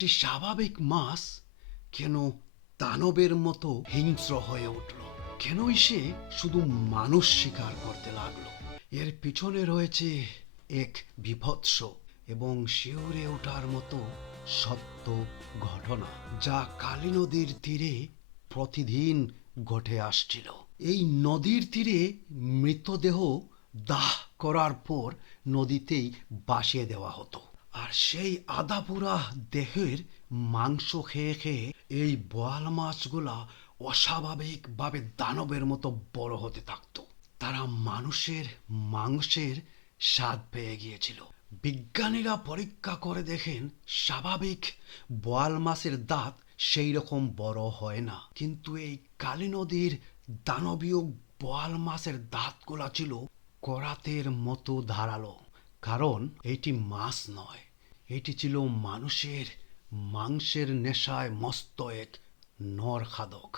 একটি স্বাভাবিক মাছ কেন দানবের মতো হিংস্র হয়ে উঠল? কেনই সে শুধু মানুষ শিকার করতে লাগলো? এর পিছনে রয়েছে এক বিভৎস এবং শিউরে ওঠার মতো সত্য ঘটনা, যা কালী নদীর তীরে প্রতিদিন ঘটে আসছিল। এই নদীর তীরে মৃতদেহ দাহ করার পর নদীতেই ভাসিয়ে দেওয়া হতো, আর সেই আধাপুরা দেহের মাংস খেয়ে খেয়ে এই বোয়াল মাছগুলা অস্বাভাবিকভাবে দানবের মতো বড় হতে থাকতো। তারা মানুষের মাংসের স্বাদ পেয়ে গিয়েছিল। বিজ্ঞানীরা পরীক্ষা করে দেখেন স্বাভাবিক বোয়াল মাছের দাঁত সেই রকম বড় হয় না, কিন্তু এই কালী নদীর দানবীয় বোয়াল মাছের দাঁতগুলা ছিল করাতের মতো ধারালো। কারণ এটি মাছ নয়, এটি ছিল মানুষের মাংসের নেশায় মস্ত এক নরখাদক।